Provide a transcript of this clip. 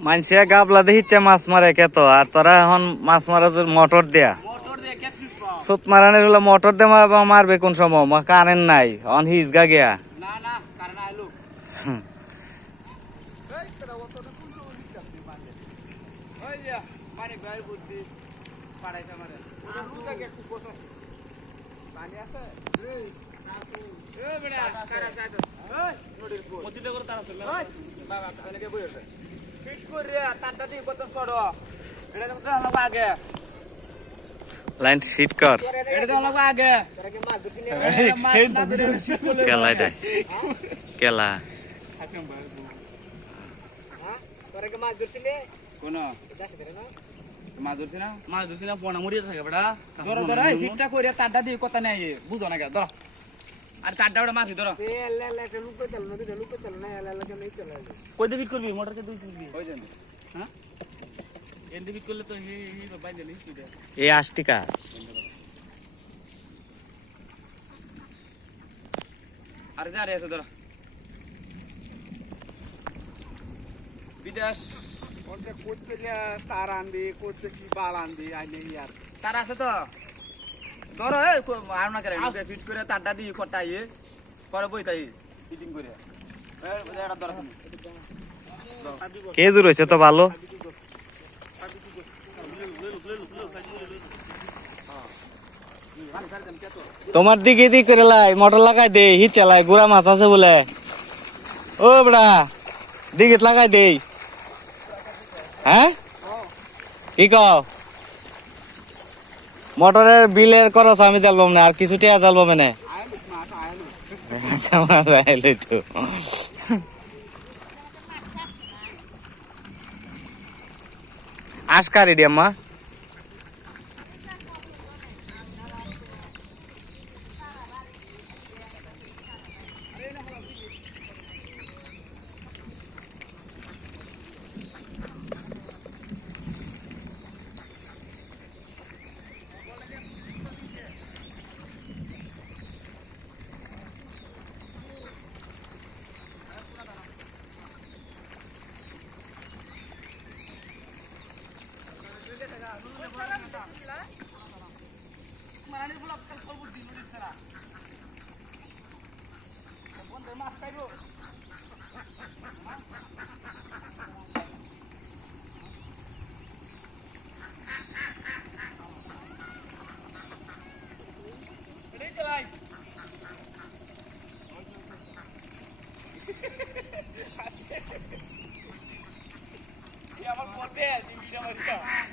মানুষে গাবলা দেখিচ্ছে মাছ মারে কেত আর তোরা এখন মাছ মারা মোটর দেয়া সুত মারানের হলো মোটর দিয়ে মারবে কোন সময় কারেন্ট নাই অন হিজ গা গিয়া লাইন সিট কর কেলা এটা কেলা মাছ ধরছি না পোনা মুড়িয়ে থাকে বেটা ধরো ধরো ফিটটা করে তারটা দিয়ে কথা নেই বুঝো না ধরো আর তারটা ওটা মাছি ধরো কই দিয়ে ফিট করবি মোটরকে দুই করবি হ্যাঁ এন্ড ফিট করলে তো বাইরে নেই এই আষ্টিকা আর যা রে আছে ধরো বিদেশ তার আনবি করতে কি বাল আনবি আইনে ইয়ার তার আছে তো ধরো আর না করে ফিট করে তারটা দিয়ে কটা ইয়ে পরে বই তাই ফিটিং করে এটা ধরো তুমি কে দূর হয়েছে তো ভালো তোমার দিকে দিক করে লাই মোটর লাগাই দে হিট চালাই গুড়া মাছ আছে বলে ও বড়া দিকে লাগাই দে হ্যাঁ কি কও মোটরের বিলের খরচ আমি দিলাম না আর কিছু টাকা দিলাম না তো আজকার রেডি আম্মা আমার